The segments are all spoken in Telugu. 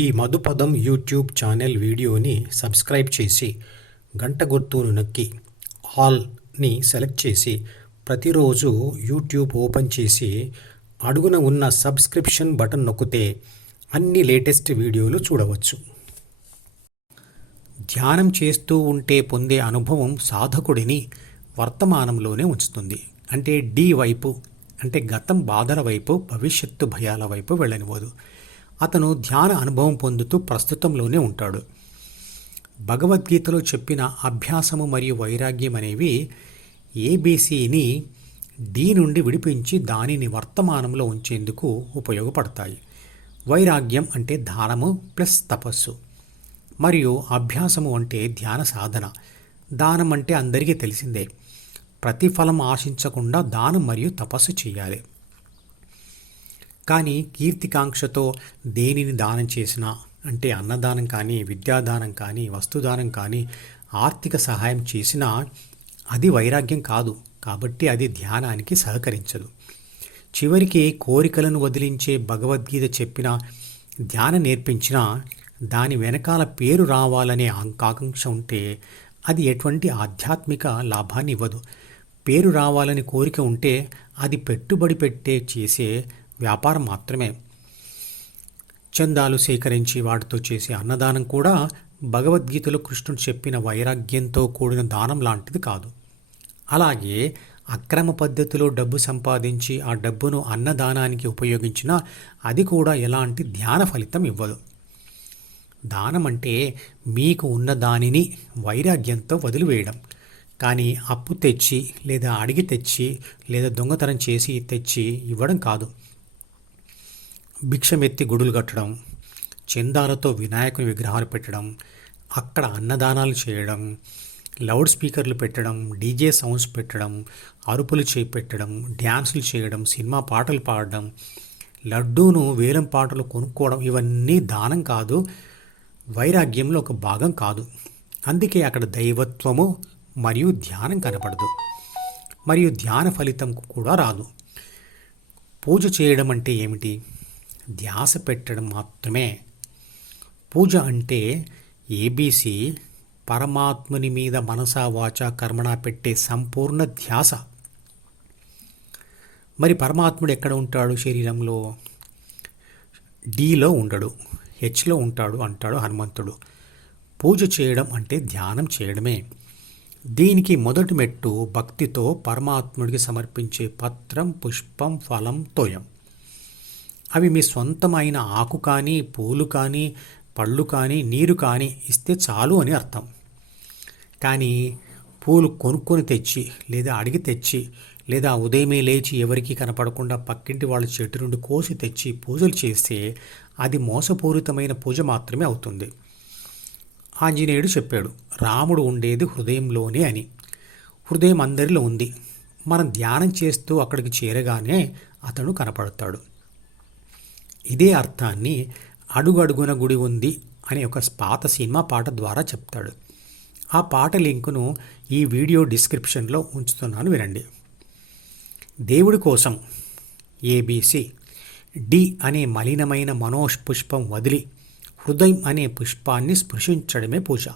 ఈ మధుపదం యూట్యూబ్ ఛానల్ వీడియోని సబ్స్క్రైబ్ చేసి గంట గుర్తును నొక్కి ఆల్ని సెలెక్ట్ చేసి ప్రతిరోజు యూట్యూబ్ ఓపెన్ చేసి అడుగున ఉన్న సబ్స్క్రిప్షన్ బటన్ నొక్కితే అన్ని లేటెస్ట్ వీడియోలు చూడవచ్చు. ధ్యానం చేస్తూ ఉంటే పొందే అనుభవం సాధకుడిని వర్తమానంలోనే ఉంచుతుంది. అంటే డి వైపు అంటే గతం బాధల వైపు భవిష్యత్తు భయాల వైపు వెళ్ళనివ్వదు. అతను ధ్యాన అనుభవం పొందుతూ ప్రస్తుతంలోనే ఉంటాడు. భగవద్గీతలో చెప్పిన అభ్యాసము మరియు వైరాగ్యం అనేవి ఏబీసీని డి నుండి విడిపించి దానిని వర్తమానంలో ఉంచేందుకు ఉపయోగపడతాయి. వైరాగ్యం అంటే దానము ప్లస్ తపస్సు. మరియు అభ్యాసము అంటే ధ్యాన సాధన. దానం అంటే అందరికీ తెలిసిందే. ప్రతిఫలం ఆశించకుండా దానం మరియు తపస్సు చేయాలి. కానీ కీర్తికాంక్షతో దేనిని దానం చేసినా అంటే అన్నదానం కానీ విద్యాదానం కానీ వస్తుదానం కానీ ఆర్థిక సహాయం చేసినా అది వైరాగ్యం కాదు. కాబట్టి అది ధ్యానానికి సహకరించదు. చివరికి కోరికలను వదిలించే భగవద్గీత చెప్పిన ధ్యానం నేర్పించిన దాని వెనకాల పేరు రావాలనే ఆకాంక్ష ఉంటే అది ఎటువంటి ఆధ్యాత్మిక లాభాన్ని ఇవ్వదు. పేరు రావాలని కోరిక ఉంటే అది పెట్టుబడి పెట్టే చేసే వ్యాపారం మాత్రమే. చందాలు సేకరించి వాటితో చేసే అన్నదానం కూడా భగవద్గీతలో కృష్ణుడు చెప్పిన వైరాగ్యంతో కూడిన దానం లాంటిది కాదు. అలాగే అక్రమ పద్ధతిలో డబ్బు సంపాదించి ఆ డబ్బును అన్నదానానికి ఉపయోగించినా అది కూడా ఎలాంటి ధ్యాన ఫలితం ఇవ్వదు. దానం అంటే మీకు ఉన్న దానిని వైరాగ్యంతో వదిలివేయడం. కానీ అప్పు తెచ్చి లేదా అడిగి తెచ్చి లేదా దొంగతనం చేసి తెచ్చి ఇవ్వడం కాదు. భిక్షమెత్తి గుడులు కట్టడం చందాలతో వినాయకుని విగ్రహాలు పెట్టడం అక్కడ అన్నదానాలు చేయడం లౌడ్ స్పీకర్లు పెట్టడం డీజే సౌండ్స్ పెట్టడం అరుపులు చేపెట్టడం డ్యాన్సులు చేయడం సినిమా పాటలు పాడడం లడ్డూను వేలం పాటలు కొనుక్కోవడం ఇవన్నీ దానం కాదు వైరాగ్యంలో ఒక భాగం కాదు. అందుకే అక్కడ దైవత్వము మరియు ధ్యానం కనపడదు. మరియు ధ్యాన ఫలితం కూడా రాదు. పూజ చేయడం అంటే ఏమిటి? ధ్యాస పెట్టడం మాత్రమే. పూజ అంటే ఏబీసీ పరమాత్ముని మీద మనసా వాచ కర్మణ పెట్టే సంపూర్ణ ధ్యాస. మరి పరమాత్ముడు ఎక్కడ ఉంటాడు శరీరంలో? డీలో ఉండడు. హెచ్లో ఉంటాడు అంటాడు హనుమంతుడు. పూజ చేయడం అంటే ధ్యానం చేయడమే. దీనికి మొదటి మెట్టు భక్తితో పరమాత్ముడికి సమర్పించే పత్రం పుష్పం ఫలం తోయం. అవి మీ సొంతమైన ఆకు కానీ పూలు కానీ పళ్ళు కానీ నీరు కానీ ఇస్తే చాలు అని అర్థం. కానీ పూలు కొనుక్కొని తెచ్చి లేదా అడిగి తెచ్చి లేదా ఉదయమే లేచి ఎవరికీ కనపడకుండా పక్కింటి వాళ్ళ చెట్టు నుండి కోసి తెచ్చి పూజలు చేస్తే అది మోసపూరితమైన పూజ మాత్రమే అవుతుంది. ఆంజనేయుడు చెప్పాడు రాముడు ఉండేది హృదయంలోనే అని. హృదయం అందరిలో ఉంది. మనం ధ్యానం చేస్తూ అక్కడికి చేరగానే అతడు కనపడతాడు. ఇదే అర్థాన్ని అడుగడుగున గుడి ఉంది అనే ఒక పాత సినిమా పాట ద్వారా చెప్తాడు. ఆ పాట లింకును ఈ వీడియో డిస్క్రిప్షన్లో ఉంచుతున్నాను వినండి. దేవుడి కోసం ఏబీసీ డి అనే మలినమైన మనోష్పుష్పం వదిలి హృదయం అనే పుష్పాన్ని స్పృశించడమే పూజ.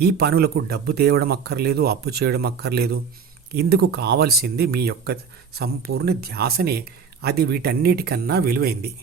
ఈ పనులకు డబ్బు తేవడం అక్కర్లేదు అప్పు చేయడం అక్కర్లేదు. ఇందుకు కావలసింది మీ యొక్క సంపూర్ణ ధ్యాసనే. అది వీటన్నిటికన్నా విలువైంది.